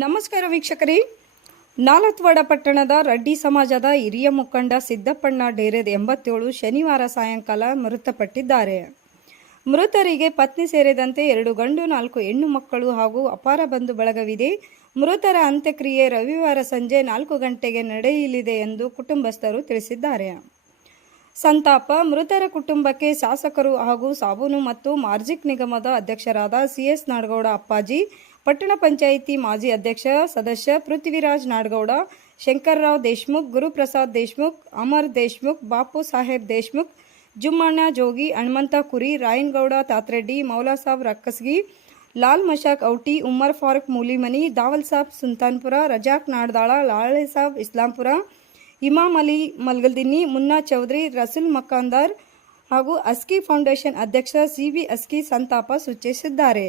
ನಮಸ್ಕಾರ ವೀಕ್ಷಕರೇ. ನಾಲತ್ವಾಡ ಪಟ್ಟಣದ ರೆಡ್ಡಿ ಸಮಾಜದ ಹಿರಿಯ ಮುಖಂಡ ಸಿದ್ದಪ್ಪಣ್ಣ ಡೇರೆದ್ ಎಂಬತ್ತೇಳು ಶನಿವಾರ ಸಾಯಂಕಾಲ ಮೃತಪಟ್ಟಿದ್ದಾರೆ. ಮೃತರಿಗೆ ಪತ್ನಿ ಸೇರಿದಂತೆ ಎರಡು ಗಂಡು, ನಾಲ್ಕು ಹೆಣ್ಣು ಮಕ್ಕಳು ಹಾಗೂ ಅಪಾರ ಬಂಧು ಬಳಗವಿದೆ. ಮೃತರ ಅಂತ್ಯಕ್ರಿಯೆ ರವಿವಾರ ಸಂಜೆ ನಾಲ್ಕು ಗಂಟೆಗೆ ನಡೆಯಲಿದೆ ಎಂದು ಕುಟುಂಬಸ್ಥರು ತಿಳಿಸಿದ್ದಾರೆ. ಸಂತಾಪ, ಮೃತರ ಕುಟುಂಬಕ್ಕೆ ಶಾಸಕರು ಹಾಗೂ ಸಾಬೂನು ಮತ್ತು ಮಾರ್ಜಿಕ್ ನಿಗಮದ ಅಧ್ಯಕ್ಷರಾದ ಸಿಎಸ್ ನಾಡಗೌಡ ಅಪ್ಪಾಜಿ ಪಟ್ಟಣ ಪಂಚಾಯಿತಿ ಮಾಜಿ ಅಧ್ಯಕ್ಷ ಸದಸ್ಯ ಪೃಥ್ವಿರಾಜ್ ನಾಡಗೌಡ, ಶಂಕರ್ರಾವ್ ದೇಶ್ಮುಖ್, ಗುರುಪ್ರಸಾದ್ ದೇಶ್ಮುಖ್, ಅಮರ್ ದೇಶ್ಮುಖ್, ಬಾಪು ಸಾಹೇಬ್ ದೇಶ್ಮುಖ್, ಜುಮ್ಮಣ್ಣ ಜೋಗಿ ಹನುಮಂತ ಕುರಿ, ರಾಯನ್ಗೌಡ ತಾತ್ರೆಡ್ಡಿ ಮೌಲಾಸಾಬ್ ರಕ್ಕಸ್ಗಿ, ಲಾಲ್ ಮಶಾಕ್ ಔಟಿ, ಉಮ್ಮರ್ ಫಾರೂಕ್ ಮೂಲಿಮನಿ, ದಾವಲ್ ಸಾಬ್ ಸುಲ್ತಾನ್ಪುರ, ರಜಾಕ್ ನಾಡ್ದಾಳ, ಲಾಳೆ ಸಾಬ್ ಇಸ್ಲಾಂಪುರ, ಇಮಾಮ್ ಅಲಿ ಮಲ್ಗಲ್ದಿನ್ನಿ, ಮುನ್ನಾ ಚೌಧರಿ, ರಸುಲ್ ಮಕ್ಕಾಂದಾರ್ ಹಾಗೂ ಅಸ್ಕಿ ಫೌಂಡೇಶನ್ ಅಧ್ಯಕ್ಷ ಸಿ ವಿ ಅಸ್ಕಿ ಸಂತಾಪ ಸೂಚಿಸಿದ್ದಾರೆ.